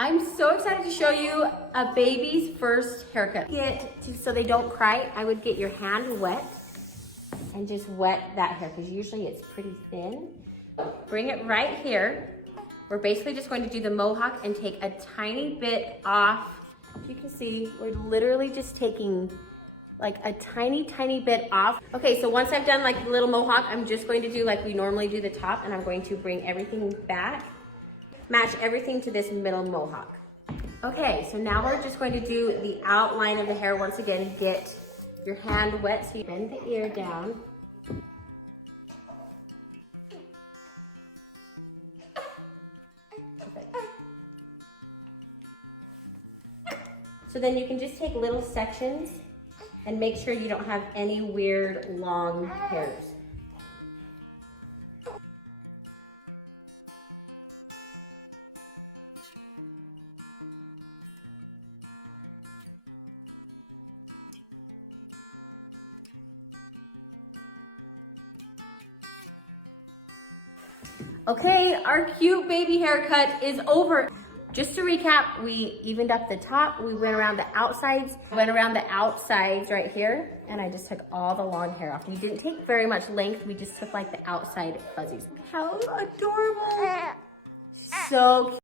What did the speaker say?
I'm so excited to show you a baby's first haircut. So they don't cry, I would get your hand wet and just wet that hair because usually it's pretty thin. Bring it right here. We're basically just going to do the mohawk and take a tiny bit off. As you can see, we're literally just taking like a tiny bit off. Okay, so once I've done like the little mohawk, I'm just going to do like we normally do the top, and I'm going to bring everything back. Match everything to this middle mohawk. Okay, so now we're just going to do the outline of the hair. Once again, get your hand wet so you bend the ear down. Perfect. So then you can just take little sections and make sure you don't have any weird long hairs. Okay, our cute baby haircut is over. Just to recap, we evened up the top, we went around the outsides right here, and I just took all the long hair off. We didn't take very much length, we just took like the outside fuzzies. How adorable. So cute.